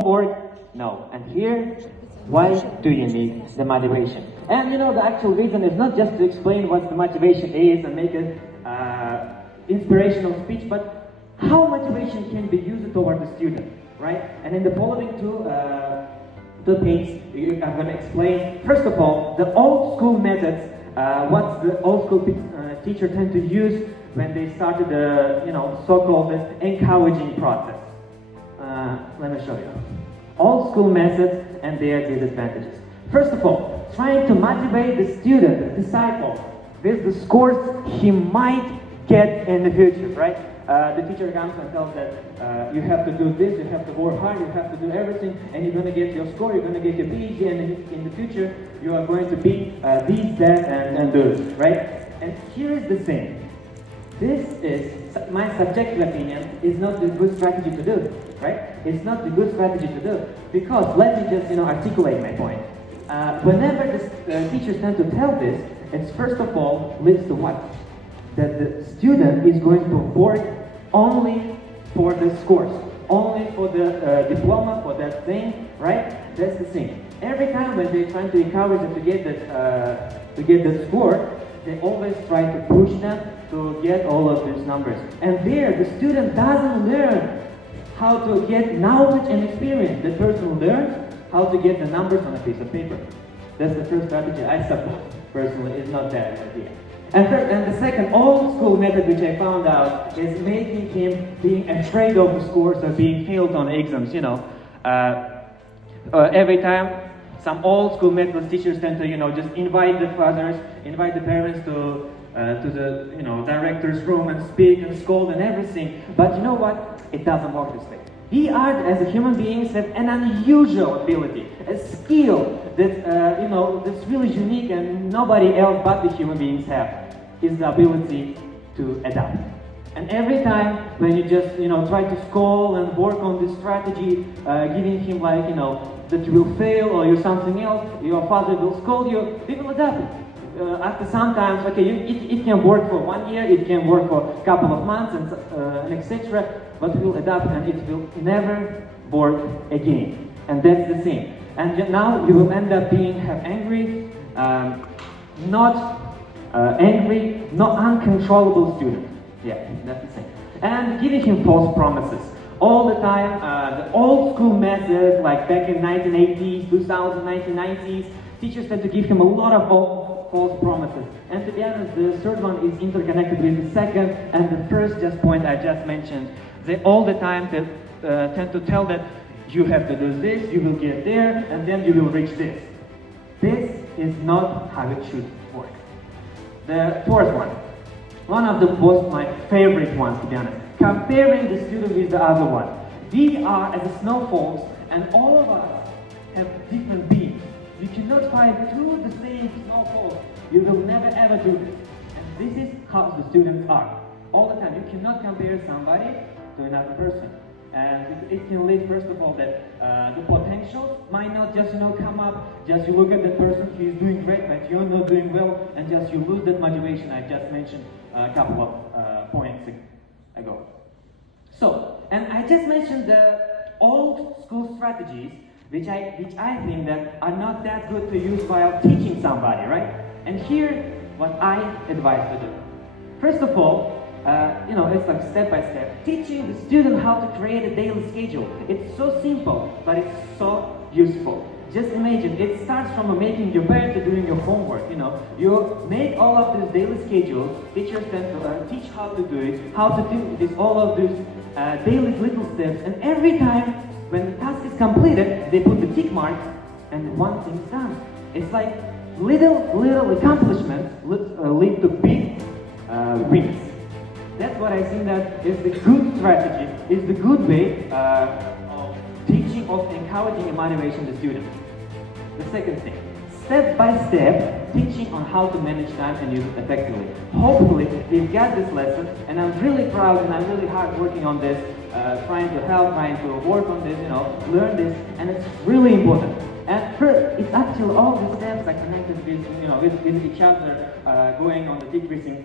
board? No. And here, why do you need the motivation? And the actual reason is not just to explain what the motivation is and make an inspirational speech, but how motivation can be used toward the student, right? And in the following two pages, I'm going to explain, first of all, the old school methods, what the old school teacher tend to use when they started the, so-called encouraging process. Let me show you. Old school methods and their disadvantages. First of all, trying to motivate the student, the disciple, with the scores he might get in the future, right? The teacher comes and tells that you have to do this, you have to work hard, you have to do everything, and you're going to get your score, you're going to get your PhD, and in the future you are going to be these, that, and those, right? And here is the thing. This is, my subjective opinion, is not the good strategy to do, right? It's not the good strategy to do, because let me just, articulate my point. Whenever the teachers tend to tell this, it's first of all leads to what? That the student is going to work only for the scores, only for the diploma, for that thing, right? That's the thing. Every time when they're trying to encourage them to get the score, they always try to push them to get all of these numbers. And there, the student doesn't learn how to get knowledge and experience. The person learns how to get the numbers on a piece of paper. That's the first strategy, I suppose, personally, is not that idea. And the second old school method which I found out is making him being afraid of the scores or being failed on exams, every time some old school methods teachers tend to, just invite the fathers, invite the parents to the, director's room and speak and scold and everything. But you know what? It doesn't work this way. We are, as a human beings, have an unusual ability, a skill that, that's really unique and nobody else but the human beings have, is the ability to adapt. And every time when you just, try to scold and work on this strategy, giving him like, that you will fail or you're something else, your father will scold you, we will adapt. After sometimes, okay, it can work for 1 year, it can work for a couple of months, and etc. But we will adapt, and it will never work again. And that's the thing. And now you will end up being angry, not uncontrollable student. Yeah, that's the thing. And giving him false promises. All the time, the old school method, like back in 1980s, 2000s, 1990s, teachers tend to give him a lot of false promises. And to be honest, the third one is interconnected with the second and the first point I just mentioned. They all the time tend to tell that you have to do this, you will get there, and then you will reach this. This is not how it should work. The fourth one of the my favorite ones, to be honest, comparing the student with the other one. We are as a snowfalls, and all of us have different beams. You cannot find two the same snowfalls. You will never ever do this. And this is how the students are. All the time. You cannot compare somebody to another person. And it can lead, first of all, that the potential might not just, come up, just you look at the person, he is doing great, but you're not doing well, and just you lose that motivation I just mentioned a couple of points ago. So, and I just mentioned the old school strategies, which I think that are not that good to use while teaching somebody, right? And here, what I advise to do. First of all, it's like step by step. Teaching the student how to create a daily schedule. It's so simple, but it's so useful. Just imagine, it starts from making your bed to doing your homework, You make all of these daily schedules, teachers tend to teach how to do it, how to do this, all of these daily little steps, and every time when the task is completed, they put the tick mark, and one thing is done. It's like little accomplishments lead to big wins. That's what I think that is the good strategy, is the good way of teaching, of encouraging and motivating the student. The second thing, step by step, teaching on how to manage time and use it effectively. Hopefully, you've got this lesson, and I'm really proud and I'm really hard working on this, trying to help, trying to work on this, learn this, and it's really important. And first, it's actually all the steps are connected with, with each other, going on the decreasing